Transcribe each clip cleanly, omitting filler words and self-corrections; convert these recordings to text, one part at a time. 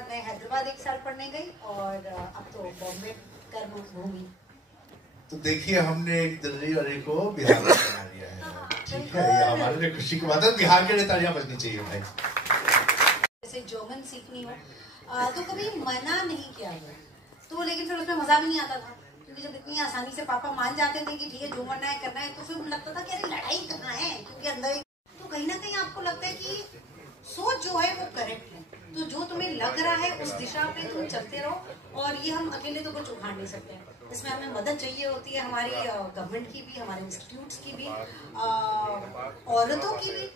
बाद मैं हैदराबाद 1 साल पढ़ने गई और अब तो बॉम्बे कर्मभूमि। तो देखिए हमने एक दिल्ली और एक को बिहार में बना लिया है। ठीक है, ये हमारे लिए खुशी की बात है। बिहार के लिए तालियां बजनी चाहिए भाई। जैसे जर्मन सीखनी हो तो कभी मना नहीं किया गया, तो लेकिन फिर उसमें मजा भी नहीं आता था, क्योंकि जब इतनी आसानी से पापा मान जाते थे कि ठीक है जो करना है करना है, तो फिर लगता था कि अरे लड़ाई करना है, क्योंकि अंदर तो कहीं ना कहीं आपको लगता है कि सोच जो है वो करेक्ट है, तो जो तुम्हें लग रहा है उस दिशा पे तुम चलते रहो। और ये हम अकेले तो कुछ उखाड़ नहीं सकते हैं, इसमें हमें मदद चाहिए होती है, हमारी गवर्नमेंट की भी, हमारे इंस्टीट्यूट्स की भी, औरतों की भी,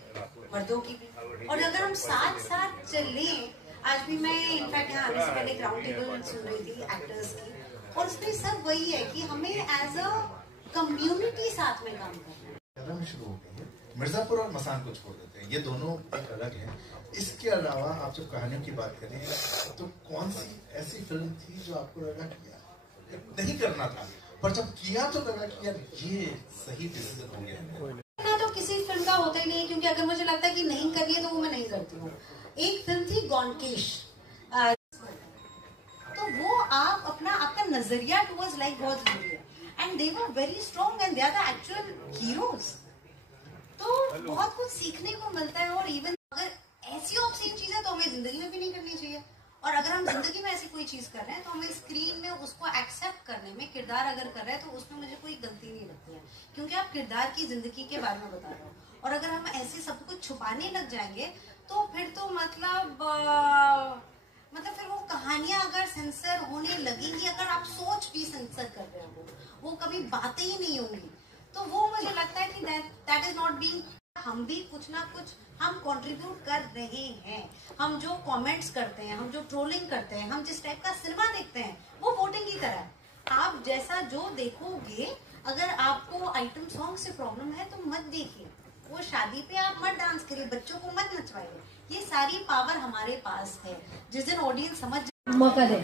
मर्दों की भी। और अगर हम साथ साथ चलें, आज भी मैं इनफैक्ट यहाँ आने से पहले एक राउंड टेबल सुन रही थी एक्टर्स की, और उसमें सब वही है कि हमें एज अ कम्युनिटी साथ में काम करना है। शुरू हो गई है, मिर्जापुर और मसान को छोड़ देते हैं, ये दोनों एक अलग है। इसके अलावा आप जब कहानियों की बात करें तो कौन सी ऐसी फिल्म थी जो आपको लगा कि यार नहीं करना था, पर जब किया तो लगा कि यार ये सही डिसीजन हो गया? ना तो किसी फिल्म का होता ही नहीं, क्योंकि अगर मुझे लगता है कि नहीं करनी है तो वो मैं नहीं करती हूँ। एक फिल्म थी गॉनकेश, तो वो आपका नजरिया टुवर्ड्स लाइफ बहुत जरूरी है, and they were very strong and they are the actual heroes. तो बहुत कुछ सीखने को मिलता है, और इवन अगर ऐसी ऑब्सीन चीज है तो हमें जिंदगी में भी नहीं करनी चाहिए, और अगर हम जिंदगी में ऐसी कोई चीज कर रहे हैं तो हमें स्क्रीन में उसको एक्सेप्ट करने में, किरदार अगर कर रहे हैं तो उसमें मुझे कोई गलती नहीं लगती है, क्योंकि आप किरदार की जिंदगी के बारे में बता रहे हो। और अगर हम ऐसे सब कुछ छुपाने लग जाएंगे तो फिर तो मतलब फिर वो कहानियां अगर सेंसर होने लगेंगी, अगर आप सोच भी सेंसर कर रहे हो, वो कभी बातें ही नहीं होंगी, तो वो मुझे लगता है कि दैट इज नॉट बीइंग। हम भी कुछ ना कुछ हम कंट्रीब्यूट कर रहे हैं, हम जो कमेंट्स करते हैं, हम जो ट्रोलिंग करते हैं, हम जिस टाइप का सिनेमा देखते हैं, वो वोटिंग की तरह है। आप जैसा जो देखोगे, अगर आपको आइटम सॉन्ग से प्रॉब्लम है तो मत देखिए, वो शादी पे आप मत डांस करिए, बच्चों को मत नचवाइए। ये सारी पावर हमारे पास है, जिस दिन ऑडियंस समझ मौका दे।